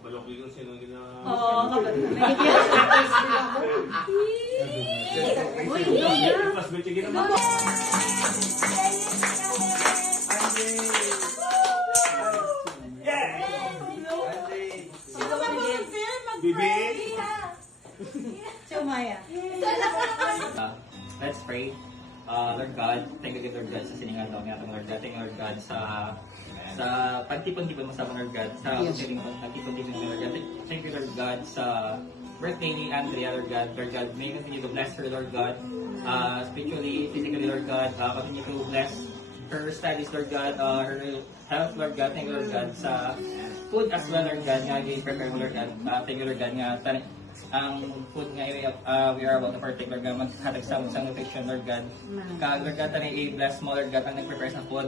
Balok yung sino gina. Oo, kapatid. Pas beche gina. Bibi. Sumaya. Let's pray. Lord God, thank you, Lord God, sa siningan ng atong Lord God. Thank you, Lord God, sa pagtipon-tipon mo sa mga Lord God, sa pagtipon-tipon mo, Lord God. Thank you, Lord God, sa birthday ni Andrea, Lord God. Lord God, may you continue to bless her, Lord God. Spiritually, physically, Lord God. Continue to bless her studies, Lord God. Her health, Lord God. Thank you, Lord God, sa food as well, Lord God, nga i-prepare mo, Lord God. Thank you, Lord God, nga ang food nga we are about to partake, Lord God, maghatag sa among nutrition, Lord God. Lord God, tani i-bless mo, Lord God, ang nag-prepare sa food,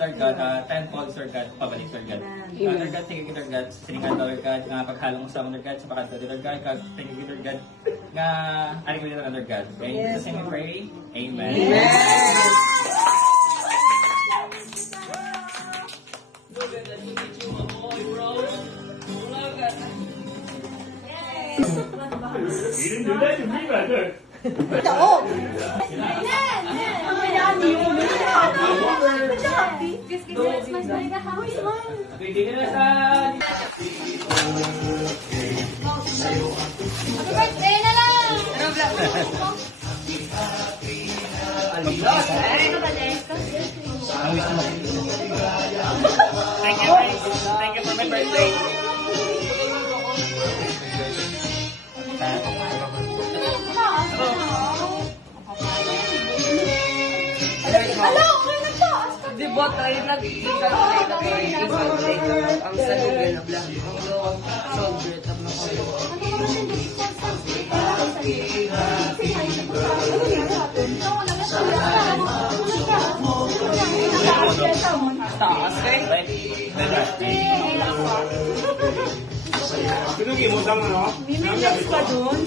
Lord God, 10 folds, Lord God, pabalik, Lord God. Lord God, thank you, Lord God, sa siningan, Lord God, nga paghalong sa among, Lord God, sa pakadto, Lord God, thank you, Lord God, nga aling ko dito, Lord God. In Jesus' name we pray, Amen. Didn't do that to me, brother. Bigyan na sa... Thank you for my birthday. Di ba tayo nagkita tayo kay Ivan ang sa Google na vlog ang soldier tap na ko. Taas kay. Sino gimutang ano? May message pa doon.